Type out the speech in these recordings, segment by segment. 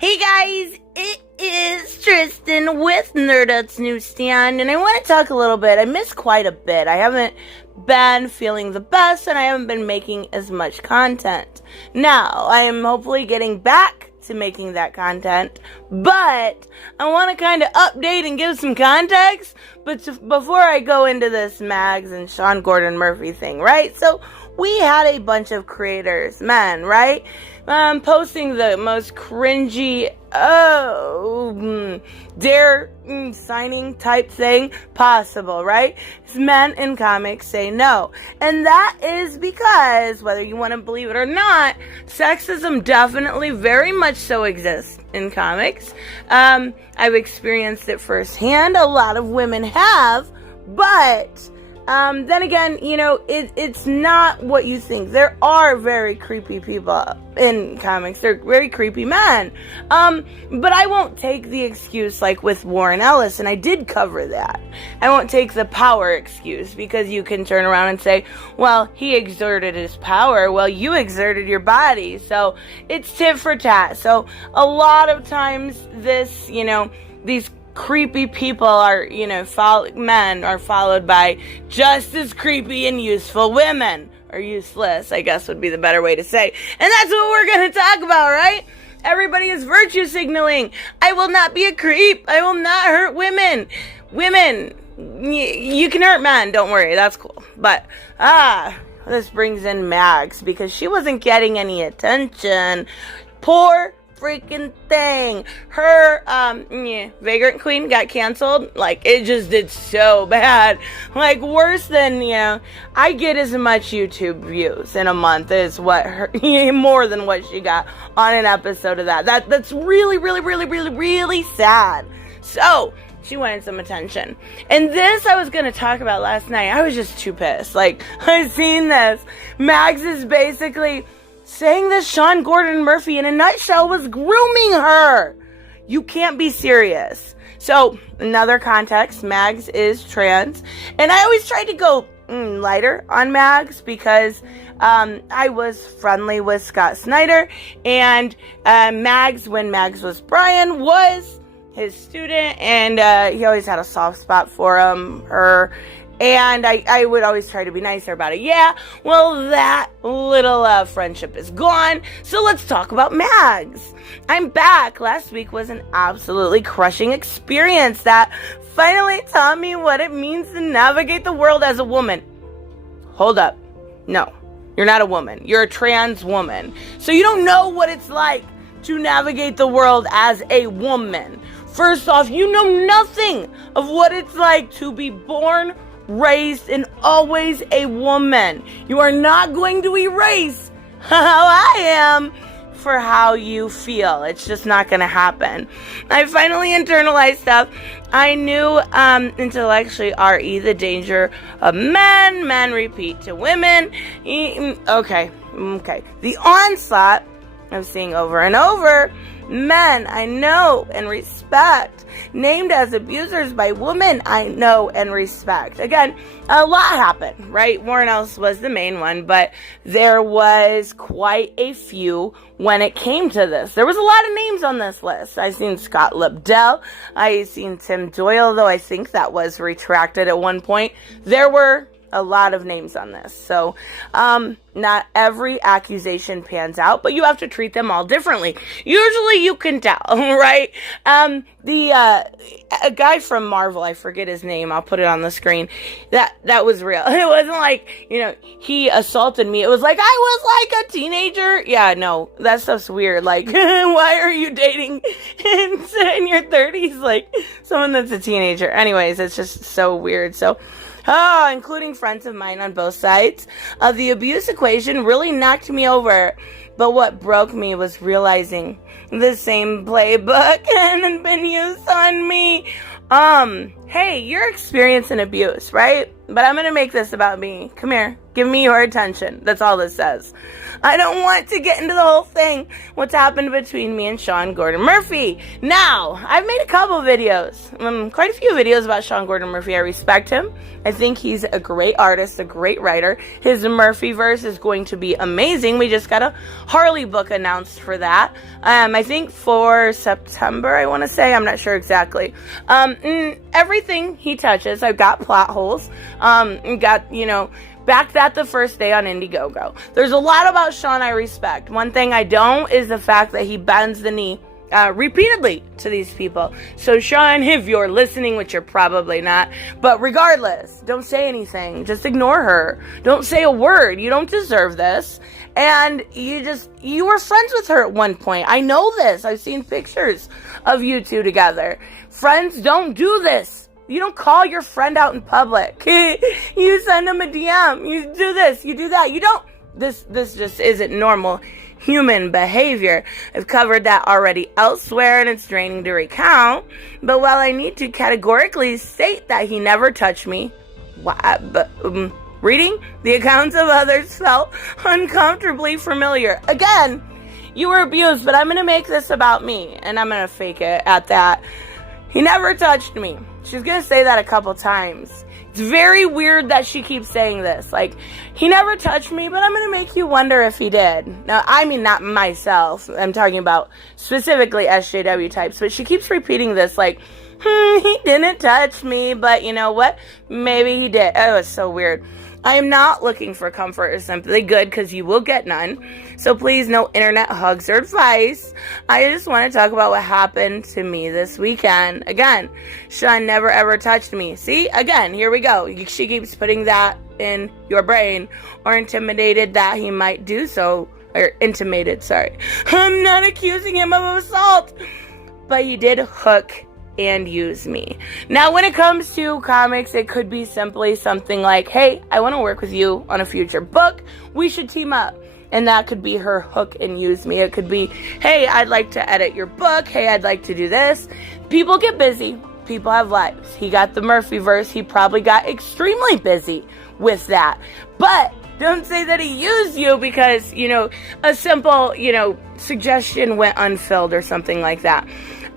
Hey guys, it is Tristan with Nerdette's NewsStand, and I want to talk a little bit. I missed quite a bit. I haven't been feeling the best, and I haven't been making as much content. Now, I am hopefully getting back to making that content, but I want to kind of update and give some context, before I go into this Mags and Sean Gordon Murphy thing, right? So, we had a bunch of creators, men, right? Posting the most cringy, dare signing type thing possible, right? Men in comics say no. And that is because, whether you want to believe it or not, sexism definitely very much so exists in comics. I've experienced it firsthand. A lot of women have, but then again, it's not what you think. There are very creepy people in comics. They're very creepy men. But I won't take the excuse like with Warren Ellis, and I did cover that. I won't take the power excuse, because you can turn around and say, well, he exerted his power. Well, you exerted your body. So it's tit for tat. So a lot of times these creepy people are, men are followed by just as creepy and useful women. Or useless, I guess would be the better way to say. And that's what we're going to talk about, right? Everybody is virtue signaling. I will not be a creep. I will not hurt women. Women, you can hurt men. Don't worry. That's cool. But, this brings in Mags, because she wasn't getting any attention. Poor freaking thing. Her Vagrant Queen got canceled. Like, it just did so bad. Like, worse than, I get as much YouTube views in a month as what her, more than what she got on an episode of that. That's really, really, really, really, really sad. So she wanted some attention. And this I was going to talk about last night. I was just too pissed. Like, I've seen this. Mags is basically saying that Sean Gordon Murphy, in a nutshell, was grooming her. You can't be serious. So, another context, Mags is trans. And I always tried to go lighter on Mags, because I was friendly with Scott Snyder. And Mags, when Mags was Brian, was his student. And he always had a soft spot for her. And I would always try to be nicer about it. Yeah, well, that little friendship is gone. So let's talk about Mags. I'm back. Last week was an absolutely crushing experience that finally taught me what it means to navigate the world as a woman. Hold up. No, you're not a woman. You're a trans woman. So you don't know what it's like to navigate the world as a woman. First off, you know nothing of what it's like to be born, raised, and always a woman. You are not going to erase how I am for how you feel. It's just not going to happen. I finally internalized stuff. I knew intellectually the danger of men repeat to women. Okay. The onslaught I'm seeing over and over. Men I know and respect, named as abusers by women I know and respect. Again, a lot happened, right? Warren Ellis was the main one, but there was quite a few when it came to this. There was a lot of names on this list. I seen Scott Lobdell. I seen Tim Doyle, though I think that was retracted at one point. There were a lot of names on this. So, not every accusation pans out, but you have to treat them all differently. Usually you can tell, right? A guy from Marvel, I forget his name, I'll put it on the screen, that was real. It wasn't like, he assaulted me. It was like, I was like a teenager. Yeah, no, that stuff's weird. Like, why are you dating in your 30s, like, someone that's a teenager? Anyways, it's just so weird. So, including friends of mine on both sides of the abuse equation really knocked me over. But what broke me was realizing the same playbook hadn't been used on me. Hey, you're experiencing abuse, right? But I'm going to make this about me. Come here. Give me your attention. That's all this says. I don't want to get into the whole thing, what's happened between me and Sean Gordon Murphy. Now, I've made a couple videos, quite a few videos about Sean Gordon Murphy. I respect him. I think he's a great artist, a great writer. His Murphyverse is going to be amazing. We just got a Harley book announced for that. I think for September, I want to say. I'm not sure exactly. Everything he touches, I've got plot holes. Back that the first day on Indiegogo. There's a lot about Sean I respect. One thing I don't is the fact that he bends the knee repeatedly to these people. So Sean, if you're listening, which you're probably not, but regardless, don't say anything. Just ignore her. Don't say a word. You don't deserve this. And you were friends with her at one point. I know this. I've seen pictures of you two together. Friends don't do this. You don't call your friend out in public. You send him a DM. You do this. You do that. You don't. This just isn't normal human behavior. I've covered that already elsewhere, and it's draining to recount. But while I need to categorically state that he never touched me, reading the accounts of others felt uncomfortably familiar. Again, you were abused, but I'm going to make this about me, and I'm going to fake it at that. He never touched me. She's going to say that a couple times. It's very weird that she keeps saying this. Like, he never touched me, but I'm going to make you wonder if he did. Now, I mean, not myself. I'm talking about specifically SJW types. But she keeps repeating this, like, he didn't touch me, but you know what? Maybe he did. Oh, it's so weird. I am not looking for comfort or sympathy. Good, because you will get none. So please, no internet hugs or advice. I just want to talk about what happened to me this weekend. Again, Sean never ever touched me. See? Again, here we go. She keeps putting that in your brain. Or intimidated that he might do so. Or intimated, sorry. I'm not accusing him of assault. But he did hook and use me. Now, when it comes to comics, it could be simply something like, hey, I want to work with you on a future book. We should team up. And that could be her hook and use me. It could be, hey, I'd like to edit your book. Hey, I'd like to do this. People get busy. People have lives. He got the Murphyverse. He probably got extremely busy with that. But don't say that he used you because, a simple, suggestion went unfilled or something like that.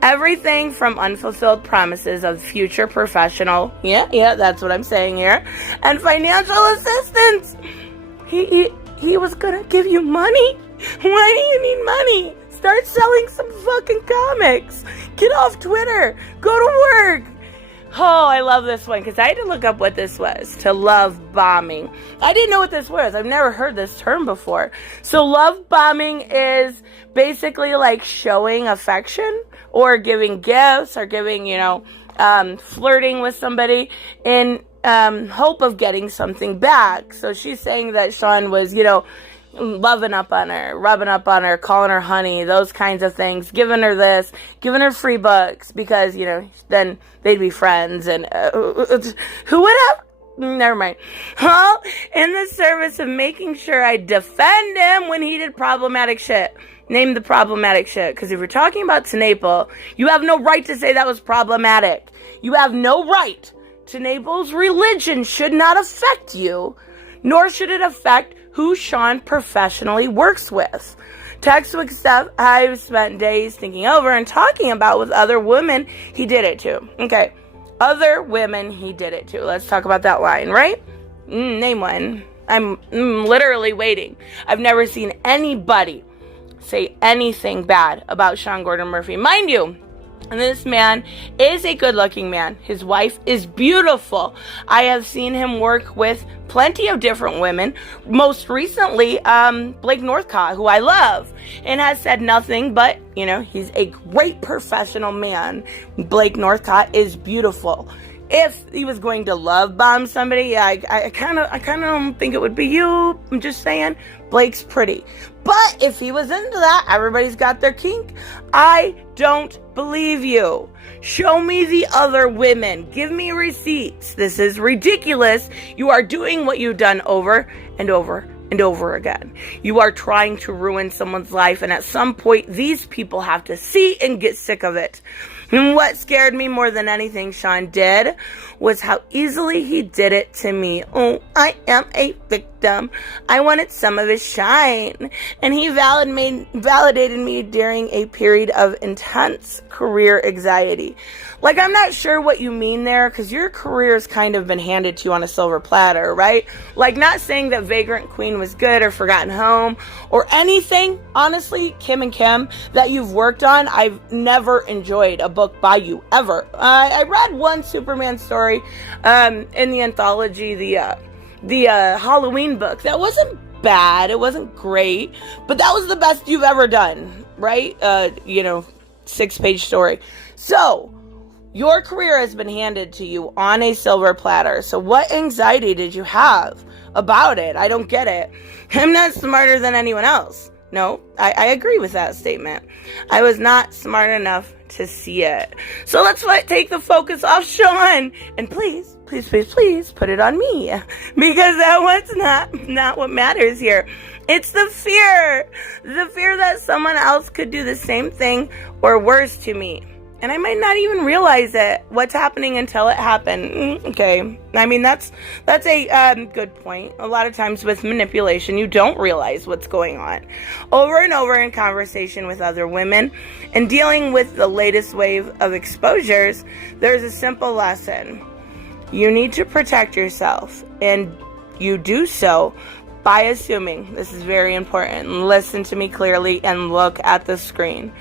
Everything from unfulfilled promises of future professional, that's what I'm saying here, and financial assistance. He was gonna give you money? Why do you need money? Start selling some fucking comics. Get off Twitter. Go to work. Oh, I love this one because I had to look up what this was. To love bombing. I didn't know what this was. I've never heard this term before. So love bombing is basically like showing affection or giving gifts or giving, flirting with somebody in hope of getting something back. So she's saying that Sean was, loving up on her, rubbing up on her, calling her honey, those kinds of things, giving her this, giving her free books because, then they'd be friends and who would have? Never mind. All in the service of making sure I defend him when he did problematic shit. Name the problematic shit. Because if you're talking about Tanaple, you have no right to say that was problematic. You have no right. Tanaple's religion should not affect you, nor should it affect who Sean professionally works with. Textbook stuff I've spent days thinking over and talking about with other women he did it to. Okay, other women he did it to. Let's talk about that line, right? Name one. I'm literally waiting. I've never seen anybody say anything bad about Sean Gordon Murphy. Mind you, this man is a good-looking man. His wife is beautiful. I have seen him work with plenty of different women. Most recently, Blake Northcott, who I love, and has said nothing but, he's a great professional man. Blake Northcott is beautiful. If he was going to love bomb somebody, I kind of don't think it would be you. I'm just saying, Blake's pretty. But if he was into that, everybody's got their kink. I don't believe you. Show me the other women. Give me receipts. This is ridiculous. You are doing what you've done over and over and over again. You are trying to ruin someone's life, and at some point, these people have to see and get sick of it. And what scared me more than anything Sean did was how easily he did it to me. Oh, I am a victim. I wanted some of his shine. And he validated me during a period of intense career anxiety. Like, I'm not sure what you mean there, because your career has kind of been handed to you on a silver platter, right? Like, not saying that Vagrant Queen was good or Forgotten Home or anything, honestly, Kim and Kim, that you've worked on, I've never enjoyed a book by you, ever. I read one Superman story in the anthology, the Halloween book. That wasn't bad. It wasn't great, but that was the best you've ever done, right? 6-page story. So, your career has been handed to you on a silver platter. So what anxiety did you have about it? I don't get it. I'm not smarter than anyone else. No, I agree with that statement. I was not smart enough to see it. So let's take the focus off Sean. And please put it on me. Because that was not what matters here. It's the fear. The fear that someone else could do the same thing or worse to me. And I might not even realize it, what's happening until it happened. Okay. I mean, that's a good point. A lot of times with manipulation, you don't realize what's going on. Over and over in conversation with other women and dealing with the latest wave of exposures, there's a simple lesson. You need to protect yourself, and you do so by assuming, this is very important, listen to me clearly and look at the screen.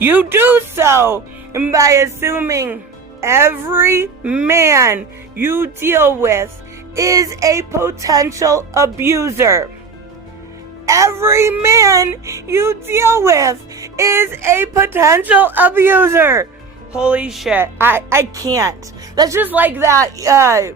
You do so by assuming every man you deal with is a potential abuser. Every man you deal with is a potential abuser. Holy shit. I can't. That's just like that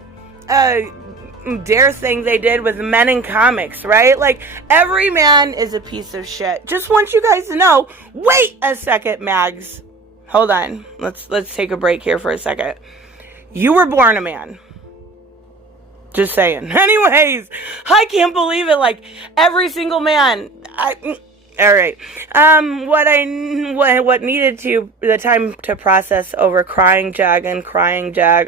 dare thing they did with men in comics, right? Like, every man is a piece of shit. Just want you guys to know. Wait a second, Mags. Hold on. Let's take a break here for a second. You were born a man. Just saying. Anyways, I can't believe it. Like, every single man. All right. What needed the time to process over crying Jag.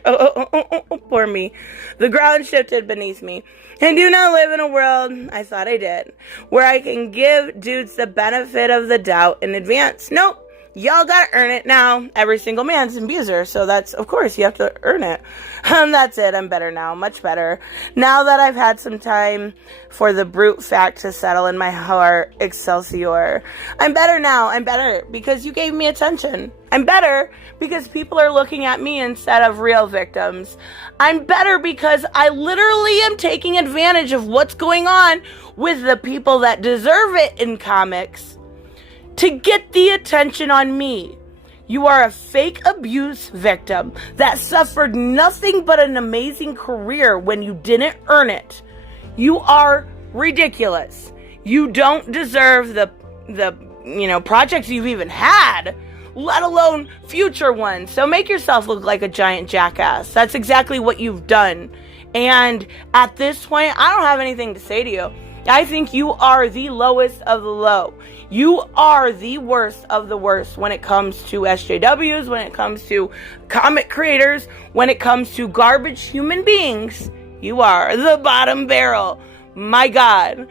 Oh, poor me. The ground shifted beneath me. And do not live in a world, I thought I did, where I can give dudes the benefit of the doubt in advance. Nope. Y'all gotta earn it now. Every single man's an abuser, so that's, of course, you have to earn it. That's it. I'm better now. Much better. Now that I've had some time for the brute fact to settle in my heart, Excelsior. I'm better now. I'm better because you gave me attention. I'm better because people are looking at me instead of real victims. I'm better because I literally am taking advantage of what's going on with the people that deserve it in comics to get the attention on me. You are a fake abuse victim that suffered nothing but an amazing career when you didn't earn it. You are ridiculous. You don't deserve the projects you've even had, let alone future ones. So make yourself look like a giant jackass. That's exactly what you've done. And at this point, I don't have anything to say to you. I think you are the lowest of the low. You are the worst of the worst when it comes to SJWs, when it comes to comic creators, when it comes to garbage human beings. You are the bottom barrel. My God.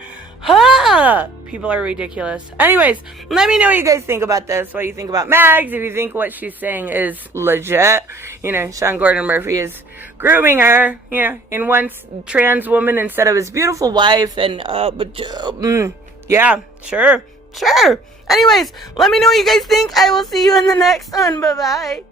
People are ridiculous. Anyways, let me know what you guys think about this. What you think about Mags. If you think what she's saying is legit. Sean Gordon Murphy is grooming her, in one trans woman instead of his beautiful wife. And, yeah, sure. Anyways, let me know what you guys think. I will see you in the next one. Bye-bye.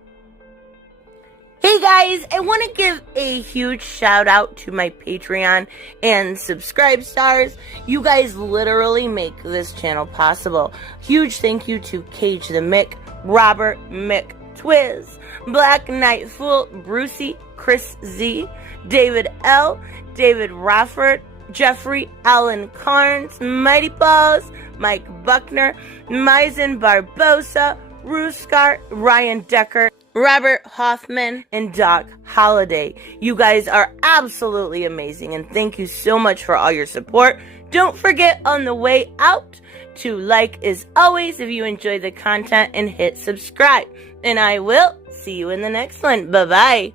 Hey guys, I want to give a huge shout out to my Patreon and subscribe stars. You guys literally make this channel possible. Huge thank you to Cage the Mick, Robert Mick Twiz, Black Knight Fool, Brucey, Chris Z, David L, David Rafford, Jeffrey Allen Carnes, Mighty Balls, Mike Buckner, Maizen Barbosa, Ruskar, Ryan Decker, Robert Hoffman, and Doc Holliday. You guys are absolutely amazing, and thank you so much for all your support. Don't forget on the way out to like as always if you enjoy the content and hit subscribe. And I will see you in the next one. Bye-bye.